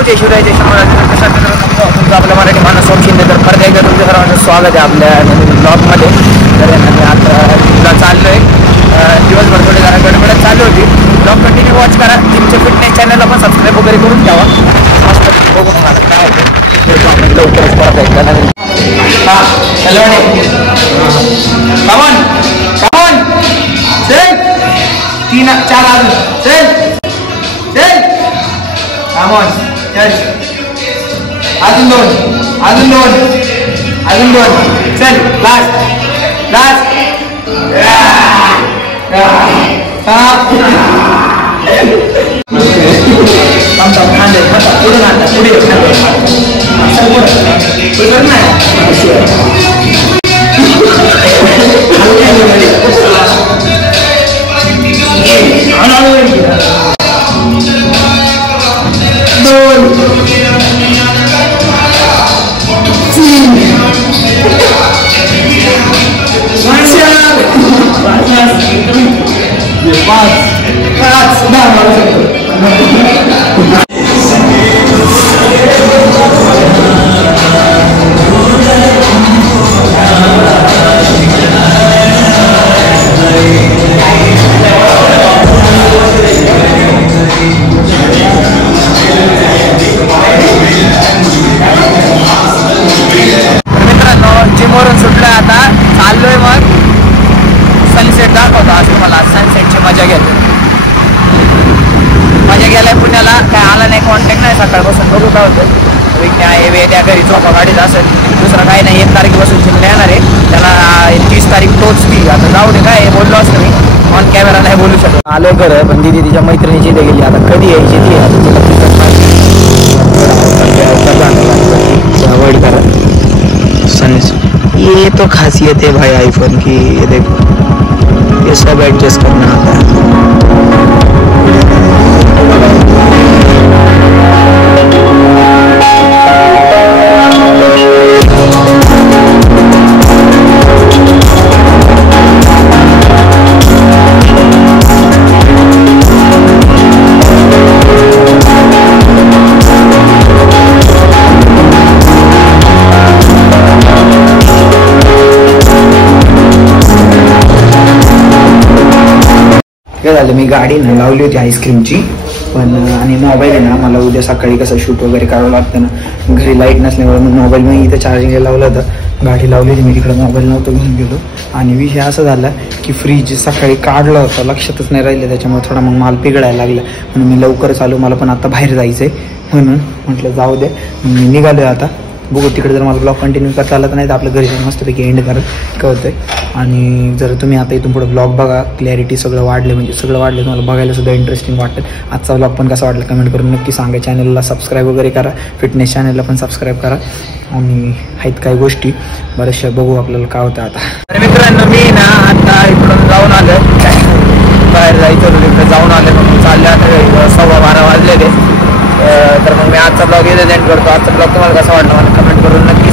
गावचे शिवरायाचे तुमचं आपल्या मराठी माणूस सोम शिंदे. तर परत एकदा तुमच्या सर्वांचं स्वागत आहे आपल्या नवीन ब्लॉगमध्ये. तर आम्ही आता चाललो आहे, दिवसभर थोडी जरा गडबडत चालू होती. ब्लॉग कंटिन्यू वॉच करा. तुमच्या फिटनेस चॅनलला पण सबस्क्राईब वगैरे करून ठेवा. मस्त बघून मला काय होतं लवकरच परत एकदा नवीन. हां हॅलो कमॉन कमॉन चल 3-4 अजून चल चल कमॉन चल अजून दोन चल लास्ट जिमवरून सुटलं आता चाललोय मग सनसेट दाखवतो आज तुम्हाला. सनसेटची मजा घेतो. मजा गेलाय पुण्याला, काय आला नाही, कॉन्टॅक्ट नाही सकाळपासून. बघू काय होतं. विज्ञा आहे वेद्या घरी झोपा गाडीत असेल, दुसरं काही नाही. 1 तारखेपासून जिम येणार आहे त्याला. 30 तारीख तोच ती. आता जाऊ दे, काय बोललो असतं मी ऑन कॅमेरा नाही बोलू शकतो. आलोय खरं, पण दिदी तिच्या मैत्रिणीची इथे गेली. आता कधी यायची ती अवॉइड करा. ये तो खासियत है भाई आईफोन की. ये देखो ये सब एडजस्ट करना आता है. काय झालं, मी गाडी ना लावली होती आईस्क्रीमची पण, आणि मोबाईल आहे ना मला उद्या सकाळी कसं शूट वगैरे करावं लागतं ना, घरी लाईट नसल्यामुळे मग मोबाईल मी इथं चार्जिंगला लावला होता. गाडी लावली होती मी तिकडे, मोबाईल नव्हतं घेऊन गेलो. आणि विषय असा झाला की फ्रीज सकाळी काढला होता, लक्षातच नाही राहिलं. त्याच्यामुळे थोडा मग माल पिघळायला लागला. म्हणून मी लवकरच आलो. मला पण आता बाहेर जायचं आहे म्हणून म्हटलं जाऊ दे, मी निघालो आहे आता. बघू तिकडे जर मला ब्लॉग कंटिन्यू करता आलं तर नाही तर आपलं घरी जाऊन मस्तपैकी एंड करत काय होतं आहे. आणि जर तुम्ही आता इथून पुढे ब्लॉग बघा, क्लॅरिटी सगळं वाढले, म्हणजे सगळं वाढले, तुम्हाला बघायला सुद्धा इंटरेस्टिंग वाटेल. आजचा ब्लॉग पण कसा वाटला कमेंट करून नक्की सांगा. चॅनलला सबस्क्राईब वगैरे करा, फिटनेस चॅनलला पण सबस्क्राईब करा. आणि आहेत काही गोष्टी बऱ्याचशा, बघू आपल्याला काय होतं आता. तर मित्रांनो मी ना आता इकडून जाऊन आलं, बाहेर जायचं तिकडे जाऊन आले. मग चालले आता 12:15 वाजलेले. तर मग मी आजचा ब्लॉग इथे एंड करतो. आजचा ब्लॉग तुम्हाला कसा वाटला मला कमेंट करून नक्की